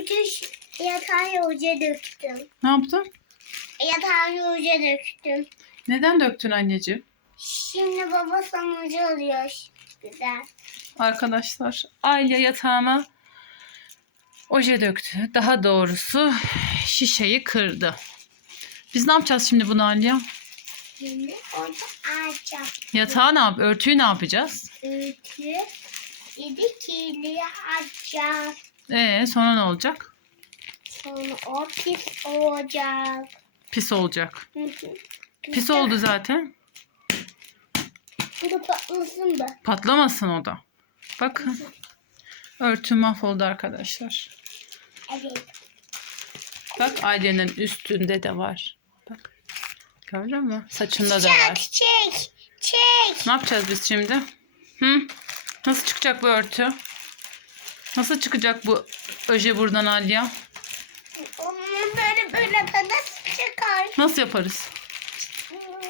Ş- yatağı yoğurca döktüm. Ne yaptın? Yatağı yoğurca döktüm. Neden döktün anneciğim? Şimdi baba sonucu oluyor. Güzel. Arkadaşlar Ayla yatağıma oje döktü. Daha doğrusu şişeyi kırdı. Biz ne yapacağız şimdi bunu Alya? Şimdi orada açacağım. Yatağı ne yap? Örtüyü ne yapacağız? Ütü. Yedi kirliyi açacağım. Ee sonra ne olacak? Sonra o pis olacak. Pis olacak. Hı hı. Pis oldu zaten. Bu da patlasın da. Patlamasın o da. Bakın. Örtü mahvoldu arkadaşlar. Evet. Bak Alya'nın üstünde de var. Bak. Gördün mü? Saçında da Çek, var. çek, çek. Ne yapacağız biz şimdi? Hı? Nasıl çıkacak bu örtü? Nasıl çıkacak bu öje buradan Alya? Onu böyle böyle bana çıkar. Nasıl yaparız?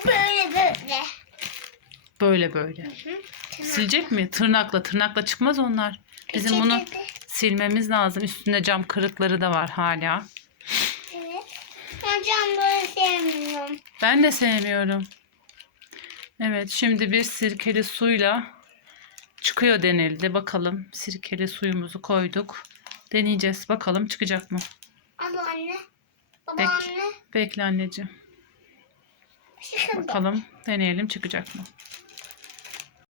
Böyle böyle. Böyle böyle. Silecek mi? Tırnakla. Tırnakla çıkmaz onlar. Bizim bunu de. silmemiz lazım. Üstünde cam kırıkları da var hala. Evet. Hocam böyle sevmiyorum. Ben de sevmiyorum. Evet şimdi bir sirkeli suyla çıkıyor denildi. Bakalım sirkeli suyumuzu koyduk. Deneyeceğiz. Bakalım çıkacak mı? Al anne. Baba Peki. anne. Bekle anneciğim. Çıkın. Bakalım deneyelim çıkacak mı?